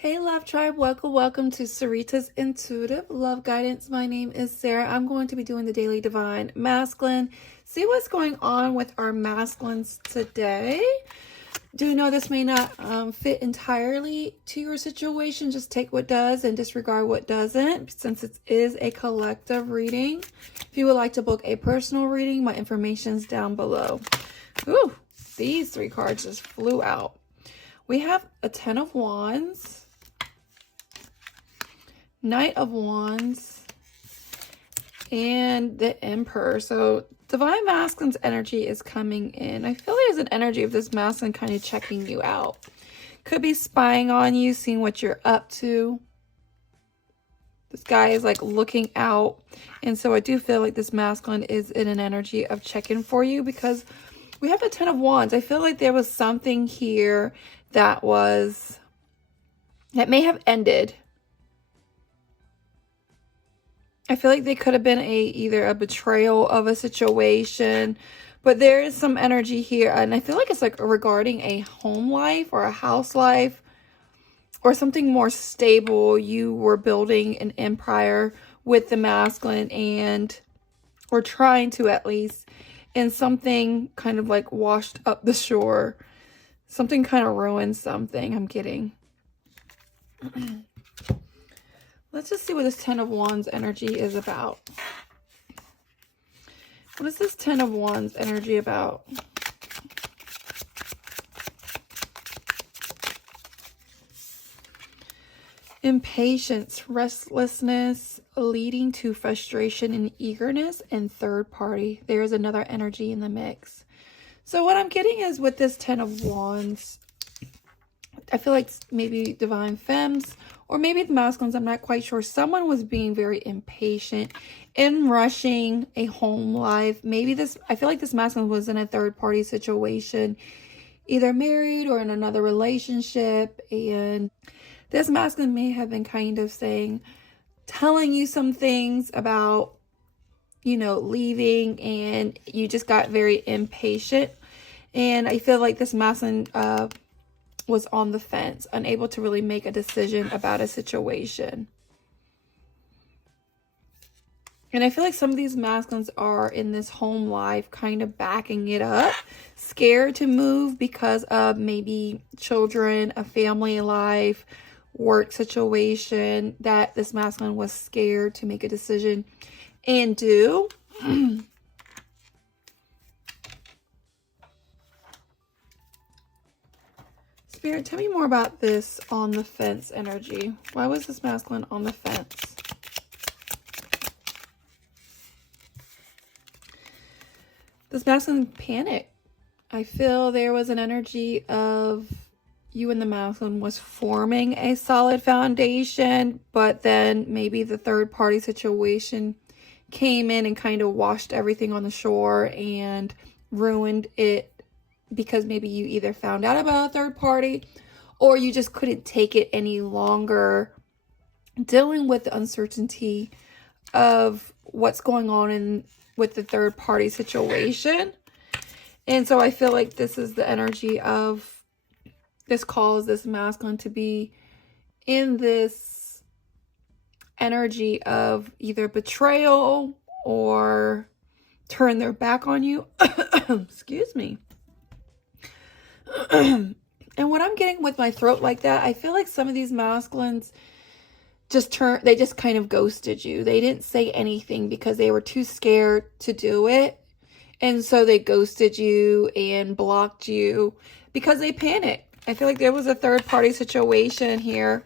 Hey Love Tribe, welcome to Sarita's Intuitive Love Guidance. My name is Sarah. I'm going to be doing the Daily Divine Masculine. See what's going on with our masculines today. Do know this may not fit entirely to your situation. Just take what does and disregard what doesn't, since it is a collective reading. If you would like to book a personal reading, my information's down below. Ooh, these three cards just flew out. We have a 10 of Wands, Knight of Wands, and the Emperor. So Divine Masculine's energy is coming in. I feel there's an energy of this masculine kind of checking you out. Could be spying on you, seeing what you're up to. This guy is like looking out. And so I do feel like this masculine is in an energy of checking for you, because we have the 10 of Wands. I feel like there was something here that may have ended. I feel like they could have been either a betrayal of a situation, but there is some energy here, and I feel like it's like regarding a home life or a house life or something more stable. You were building an empire with the masculine or trying to, at least, and something kind of like washed up the shore. Something kind of ruined something, I'm getting. Let's just see what this 10 of Wands energy is about. What is this 10 of Wands energy about? Impatience, restlessness, leading to frustration and eagerness, and third party. There is another energy in the mix. So what I'm getting is with this 10 of Wands, I feel like maybe Divine Femmes, or maybe the masculines, I'm not quite sure. Someone was being very impatient and rushing a home life. Maybe I feel like this masculine was in a third party situation, either married or in another relationship. And this masculine may have been kind of telling you some things about, leaving, and you just got very impatient. And I feel like this masculine, was on the fence, unable to really make a decision about a situation. And I feel like some of these masculines are in this home life kind of backing it up, scared to move because of maybe children, a family life, work situation, that this masculine was scared to make a decision and do. Spirit, tell me more about this on the fence energy. Why was this masculine on the fence? This masculine panicked. I feel there was an energy of you and the masculine was forming a solid foundation, but then maybe the third party situation came in and kind of washed everything on the shore and ruined it, because maybe you either found out about a third party or you just couldn't take it any longer dealing with the uncertainty of what's going on with the third party situation. And so I feel like this is the energy of this calls this masculine to be in this energy of either betrayal or turn their back on you. Excuse me. And what I'm getting with my throat like that, I feel like some of these masculines they just kind of ghosted you. They didn't say anything because they were too scared to do it. And so they ghosted you and blocked you because they panicked. I feel like there was a third party situation here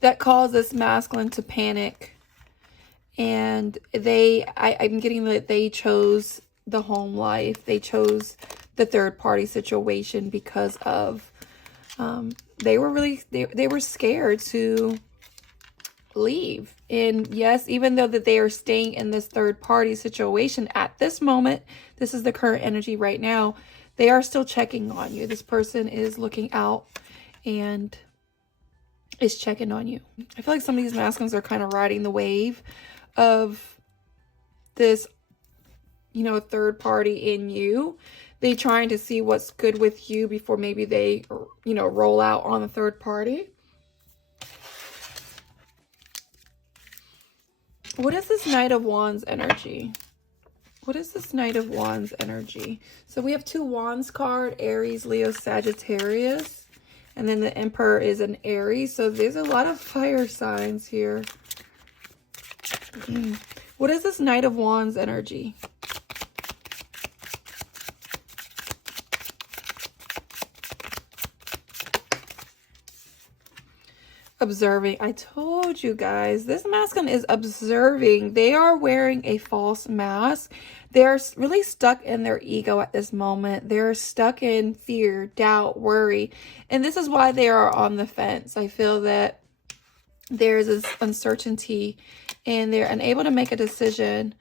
that caused this masculine to panic. And I'm getting that they chose the home life. They chose the third party situation because of they were scared to leave. And yes, even though that they are staying in this third party situation at this moment, this is the current energy right now, they are still checking on you. This person is looking out and is checking on you. I feel like some of these masculines are kind of riding the wave of this, third party in you. They trying to see what's good with you before maybe they, roll out on the third party. What is this Knight of Wands energy? What is this Knight of Wands energy? So we have 2 Wands card, Aries, Leo, Sagittarius. And then the Emperor is an Aries. So there's a lot of fire signs here. What is this Knight of Wands energy? Observing. I told you guys, this masculine is observing. They are wearing a false mask. They're really stuck in their ego at this moment. They're stuck in fear, doubt, worry. And this is why they are on the fence. I feel that there's this uncertainty and they're unable to make a decision.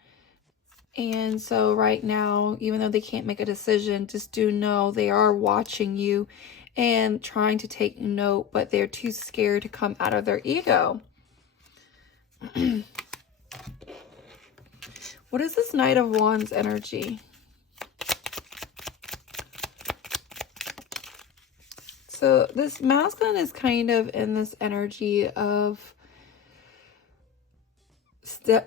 And so right now, even though they can't make a decision, just do know they are watching you and trying to take note, but they're too scared to come out of their ego. What is this Knight of Wands energy? So this masculine is kind of in this energy of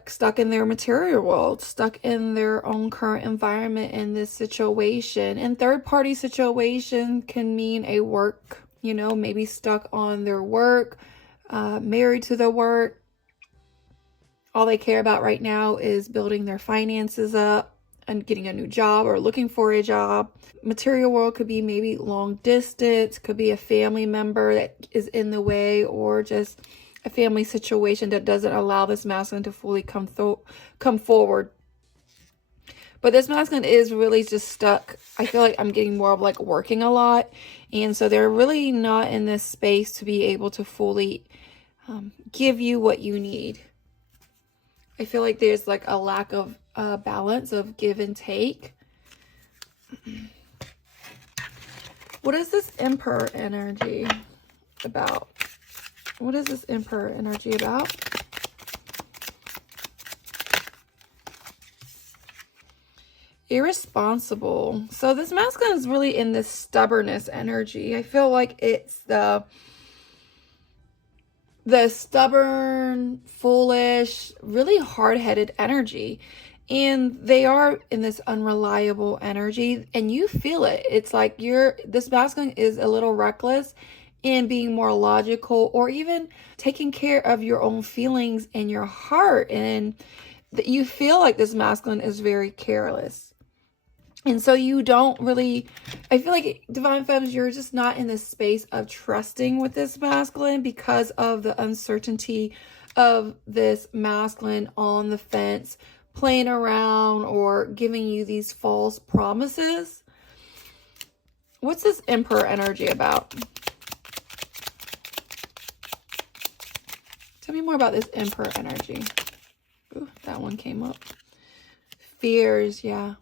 stuck in their material world, stuck in their own current environment in this situation. And third-party situation can mean a work, you know, maybe stuck on their work, married to their work. All they care about right now is building their finances up and getting a new job or looking for a job. Material world could be maybe long distance, could be a family member that is in the way, or just a family situation that doesn't allow this masculine to fully come forward. But this masculine is really just stuck. I feel like I'm getting more of like working a lot. And so they're really not in this space to be able to fully give you what you need. I feel like there's like a lack of balance of give and take. What is this Emperor energy about? What is this Emperor energy about? Irresponsible. So this masculine is really in this stubbornness energy. I feel like it's the stubborn, foolish, really hard-headed energy. And they are in this unreliable energy, and you feel it. It's like this masculine is a little reckless in being more logical, or even taking care of your own feelings and your heart. And you feel like this masculine is very careless. And so you don't really, I feel like Divine Femmes, you're just not in this space of trusting with this masculine because of the uncertainty of this masculine on the fence, playing around or giving you these false promises. What's this Emperor energy about? Tell me more about this Emperor energy. Ooh, that one came up. Fears, yeah.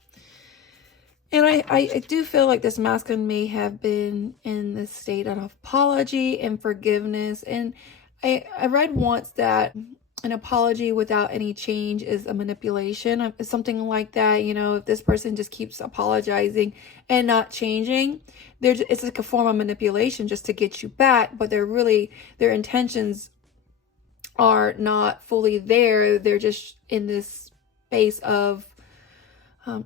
And I do feel like this masculine may have been in this state of apology and forgiveness. And I read once that an apology without any change is a manipulation. Something like that, you know, if this person just keeps apologizing and not changing, it's like a form of manipulation just to get you back. But their intentions are not fully there. They're just in this space of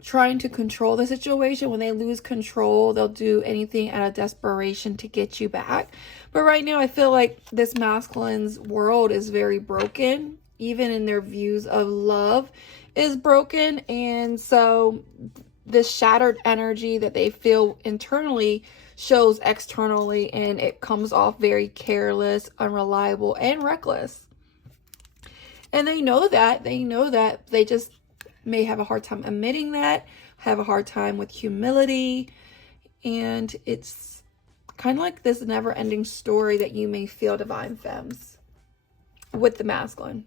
trying to control the situation. When they lose control, they'll do anything out of desperation to get you back. But right now, I feel like this masculine's world is very broken. Even in their views of love is broken. And so this shattered energy that they feel internally shows externally, and it comes off very careless, unreliable, and reckless. And they know that. They just may have a hard time admitting that, have a hard time with humility. And it's kind of like this never-ending story that you may feel, Divine Femmes, with the masculine.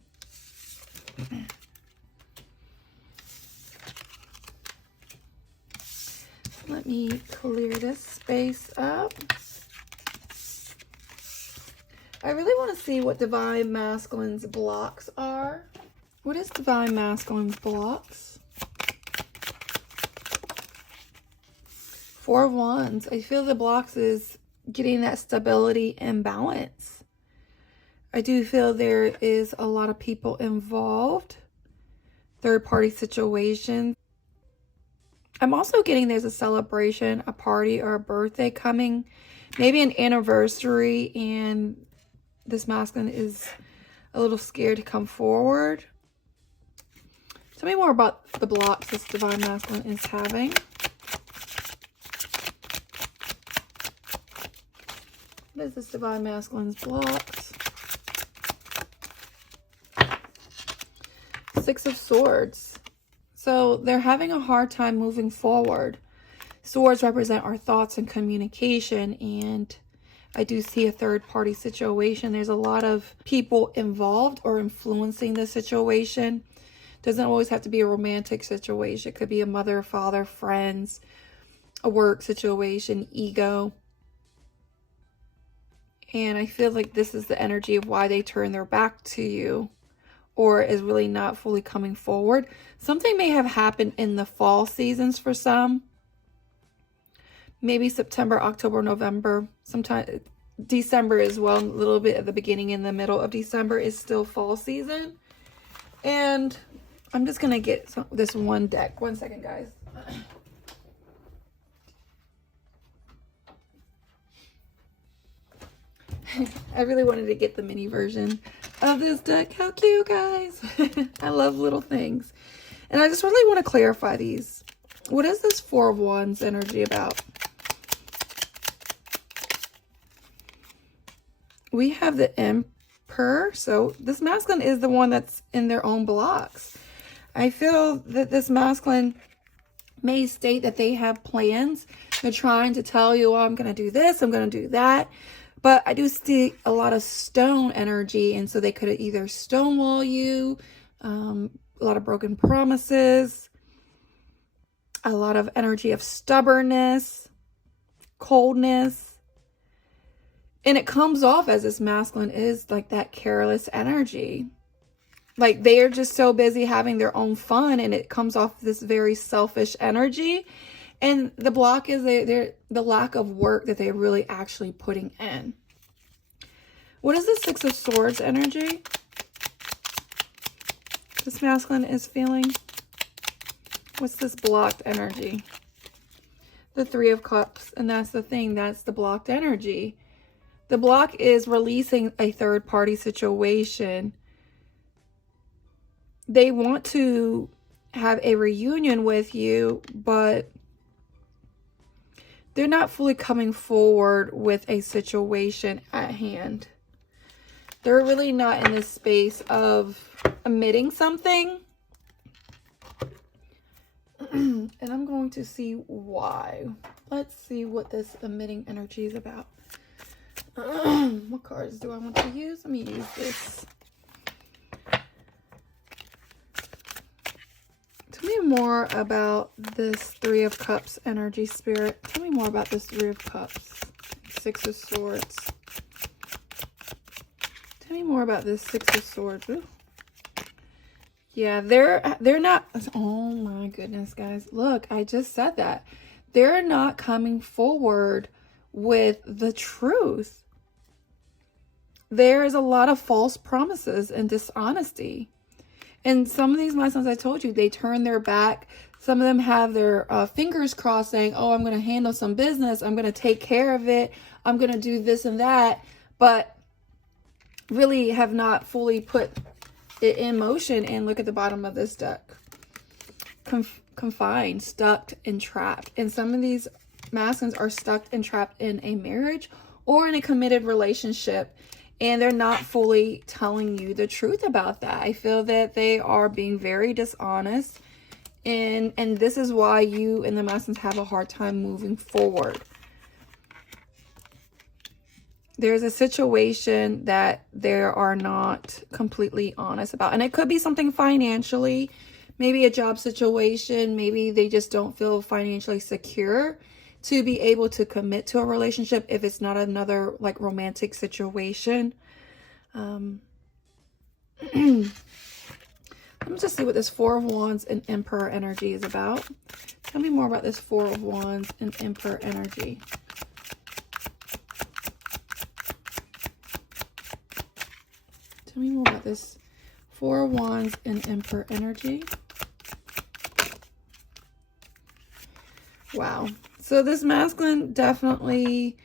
Let me clear this space up. I really want to see what Divine Masculine's blocks are. What is Divine Masculine's blocks? 4 of Wands. I feel the blocks is getting that stability and balance. I do feel there is a lot of people involved. third-party situation. I'm also getting there's a celebration, a party, or a birthday coming. Maybe an anniversary, and this masculine is a little scared to come forward. Tell me more about the blocks this divine masculine is having. What is this divine masculine's blocks? Six of Swords. So they're having a hard time moving forward. Swords represent our thoughts and communication, and I do see a third-party situation. There's a lot of people involved or influencing the situation. Doesn't always have to be a romantic situation. It could be a mother, father, friends, a work situation, ego. And I feel like this is the energy of why they turn their back to you, or is really not fully coming forward. Something may have happened in the fall seasons for some. Maybe September, October, November. Sometime December as well. A little bit at the beginning and the middle of December is still fall season. And I'm just going to get this one deck. 1 second, guys. I really wanted to get the mini version of this deck. How cute, guys. I love little things. And I just really want to clarify these. What is this Four of Wands energy about? We have the Emperor. So this masculine is the one that's in their own blocks. I feel that this masculine may state that they have plans. They're trying to tell you, oh, I'm going to do this, I'm going to do that. But I do see a lot of stone energy, and so they could either stonewall you, a lot of broken promises, a lot of energy of stubbornness, coldness. And it comes off as this masculine is like that careless energy. Like they're just so busy having their own fun, and it comes off this very selfish energy. And the block is the lack of work that they're really actually putting in. What is the Six of Swords energy this masculine is feeling? What's this blocked energy? The Three of Cups. And that's the thing. That's the blocked energy. The block is releasing a third-party situation. They want to have a reunion with you, but they're not fully coming forward with a situation at hand. They're really not in this space of emitting something. And I'm going to see why. Let's see what this emitting energy is about. What cards do I want to use? Let me use this. Tell me more about this Three of Cups energy, Spirit. Tell me more about this Three of Cups. Six of Swords. Tell me more about this Six of Swords. Ooh. Yeah, they're not. Oh my goodness, guys. Look, I just said that. They're not coming forward with the truth. There is a lot of false promises and dishonesty. And some of these masculines, I told you, they turn their back. Some of them have their fingers crossed saying, oh, I'm going to handle some business. I'm going to take care of it. I'm going to do this and that. But really have not fully put it in motion. And look at the bottom of this deck. Confined, stuck, and trapped. And some of these masculines are stuck and trapped in a marriage or in a committed relationship. And they're not fully telling you the truth about that. I feel that they are being very dishonest. And this is why you and the masculines have a hard time moving forward. There's a situation that they are not completely honest about. And it could be something financially, maybe a job situation. Maybe they just don't feel financially secure to be able to commit to a relationship if it's not another like romantic situation. Let me just see what this Four of Wands and Emperor energy is about. Tell me more about this Four of Wands and Emperor energy. Tell me more about this Four of Wands and Emperor energy. Wow. So this masculine definitely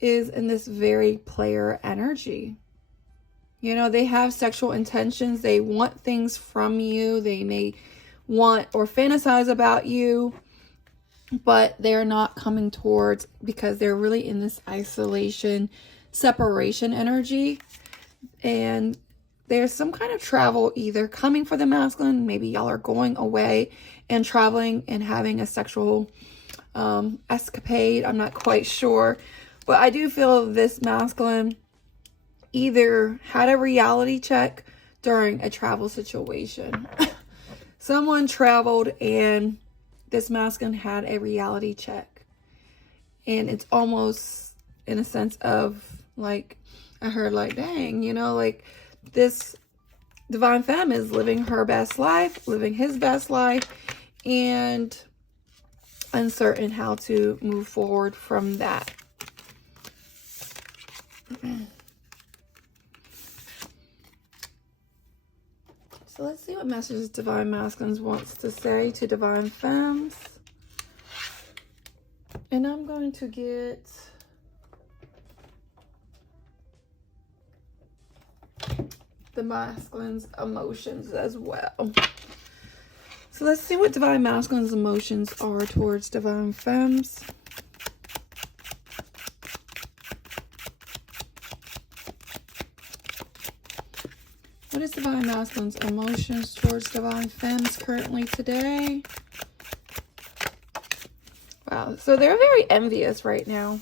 is in this very player energy. You know, they have sexual intentions. They want things from you. They may want or fantasize about you, but they're not coming towards, because they're really in this isolation, separation energy. And there's some kind of travel either coming for the masculine. Maybe y'all are going away and traveling and having a sexual escapade. I'm not quite sure. But I do feel this masculine either had a reality check during a travel situation. Someone traveled and this masculine had a reality check. And it's almost in a sense of like, I heard like, dang, you know, like this divine femme is living her best life, living his best life, and uncertain how to move forward from that. So let's see what messages Divine Masculines wants to say to Divine Femmes. And I'm going to get the masculine's emotions as well. So let's see what Divine Masculine's emotions are towards Divine Femmes. What is Divine Masculine's emotions towards Divine Femmes currently today? Wow, so they're very envious right now.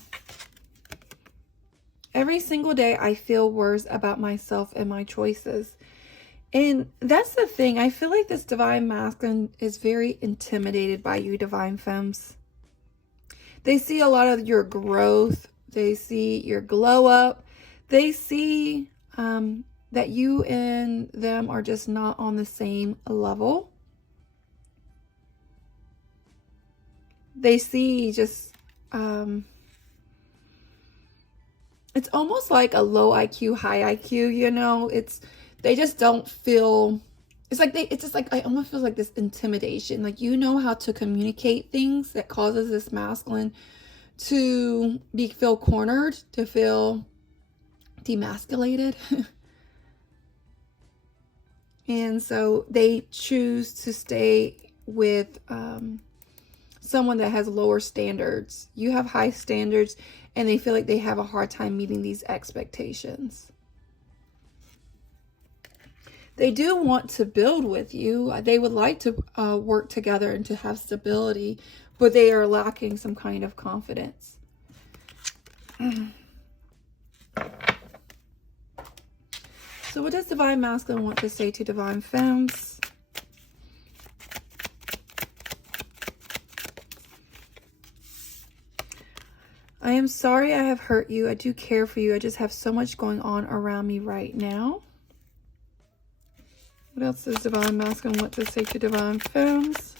Every single day I feel worse about myself and my choices. And that's the thing. I feel like this Divine Masculine is very intimidated by you, Divine Femmes. They see a lot of your growth. They see your glow up. They see that you and them are just not on the same level. They see just, it's almost like a low IQ, high IQ, you know, they just don't feel, it's just like, I almost feel like this intimidation. Like, you know how to communicate things that causes this masculine to feel cornered, to feel demasculated. And so they choose to stay with someone that has lower standards. You have high standards, and they feel like they have a hard time meeting these expectations. They do want to build with you. They would like to work together and to have stability, but they are lacking some kind of confidence. So what does Divine Masculine want to say to Divine Femmes? I am sorry I have hurt you. I do care for you. I just have so much going on around me right now. What else does Divine Masculine want to say to Divine Femmes?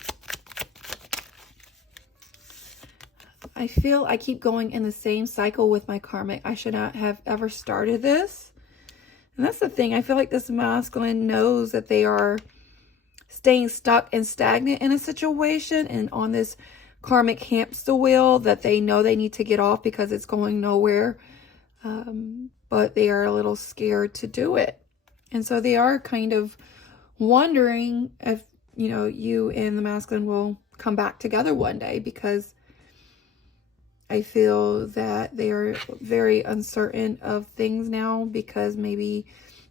I feel I keep going in the same cycle with my karmic. I should not have ever started this. And that's the thing. I feel like this masculine knows that they are staying stuck and stagnant in a situation and on this karmic hamster wheel that they know they need to get off because it's going nowhere. But they are a little scared to do it. And so they are kind of wondering if, you know, you and the masculine will come back together one day, because I feel that they are very uncertain of things now, because maybe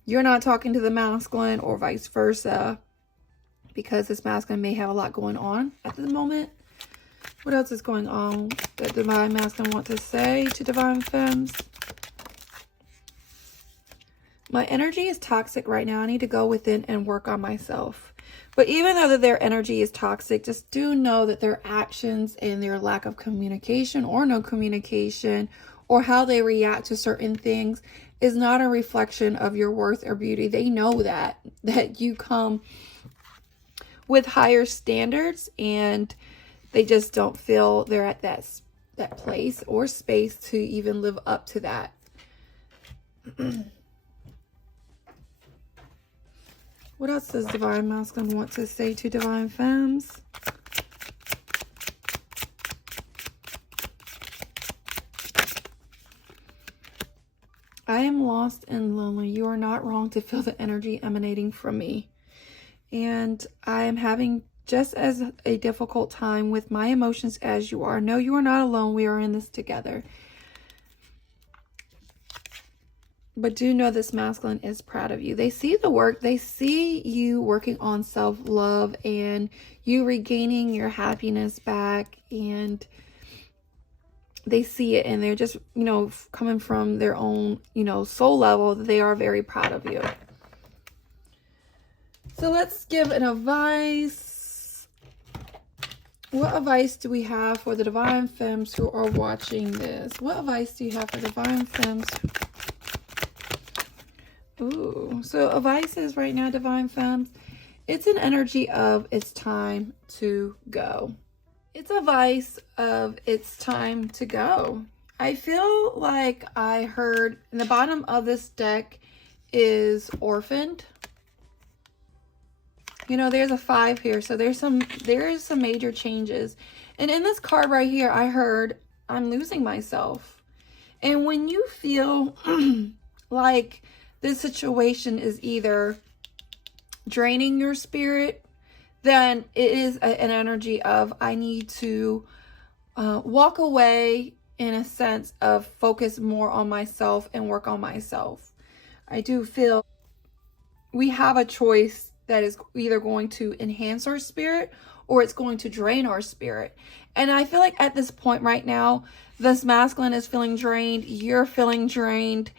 you're not talking to the masculine or vice versa, because this masculine may have a lot going on at the moment. What else is going on that Divine Masculine wants to say to Divine Femmes? My energy is toxic right now. I need to go within and work on myself. But even though that their energy is toxic, just do know that their actions and their lack of communication or no communication, or how they react to certain things, is not a reflection of your worth or beauty. They know that you come with higher standards, and they just don't feel they're at that place or space to even live up to that. What else does Divine Masculine want to say to Divine Femmes? I am lost and lonely. You are not wrong to feel the energy emanating from me. And I am having just as a difficult time with my emotions as you are. No, you are not alone. We are in this together. But do know this masculine is proud of you. They see the work. They see you working on self-love and you regaining your happiness back. And they see it, and they're just, you know, coming from their own, you know, soul level. They are very proud of you. So let's give an advice. What advice do we have for the Divine Femmes who are watching this? What advice do you have for Divine Femmes? Ooh, so advice is right now, Divine Femmes, it's an energy of it's time to go. It's advice of it's time to go. I feel like I heard in the bottom of this deck is orphaned. You know, there's a 5 here, so there is some major changes. And in this card right here, I heard I'm losing myself. And when you feel like this situation is either draining your spirit, then it is an energy of I need to walk away, in a sense of focus more on myself and work on myself. I do feel we have a choice that is either going to enhance our spirit or it's going to drain our spirit. And I feel like at this point right now, this masculine is feeling drained, you're feeling drained,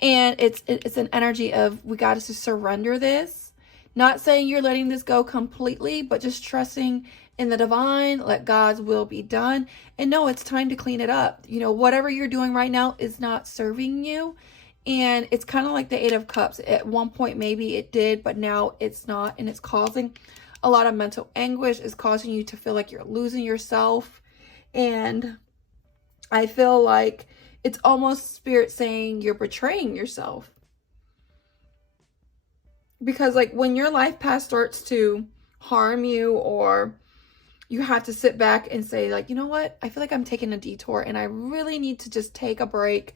and it's an energy of we got to surrender this. Not saying you're letting this go completely, but just trusting in the divine, let God's will be done. And no, it's time to clean it up. You know, whatever you're doing right now is not serving you. And it's kind of like the 8 of Cups. At one point, maybe it did, but now it's not. And it's causing a lot of mental anguish. It's causing you to feel like you're losing yourself. And I feel like it's almost spirit saying you're betraying yourself. Because like when your life path starts to harm you, or you have to sit back and say like, you know what, I feel like I'm taking a detour and I really need to just take a break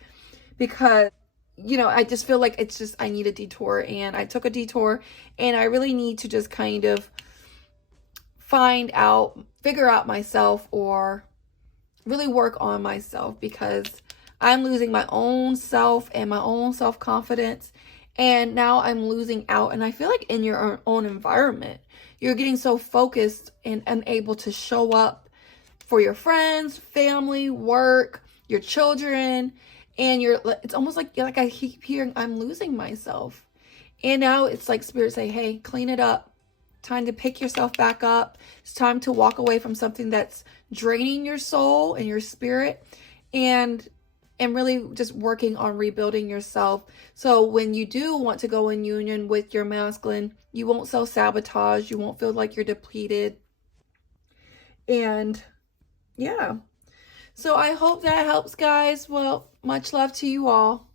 because, you know, I just feel like it's just, I need a detour, and I took a detour and I really need to just kind of figure out myself, or really work on myself, because I'm losing my own self and my own self-confidence. And now I'm losing out. And I feel like in your own environment, you're getting so focused and unable to show up for your friends, family, work, your children. And it's almost like I keep hearing, I'm losing myself. And now it's like spirit say, hey, clean it up. Time to pick yourself back up. It's time to walk away from something that's draining your soul and your spirit. And really just working on rebuilding yourself. So when you do want to go in union with your masculine, you won't self-sabotage. You won't feel like you're depleted. And yeah. So I hope that helps, guys. Well, much love to you all.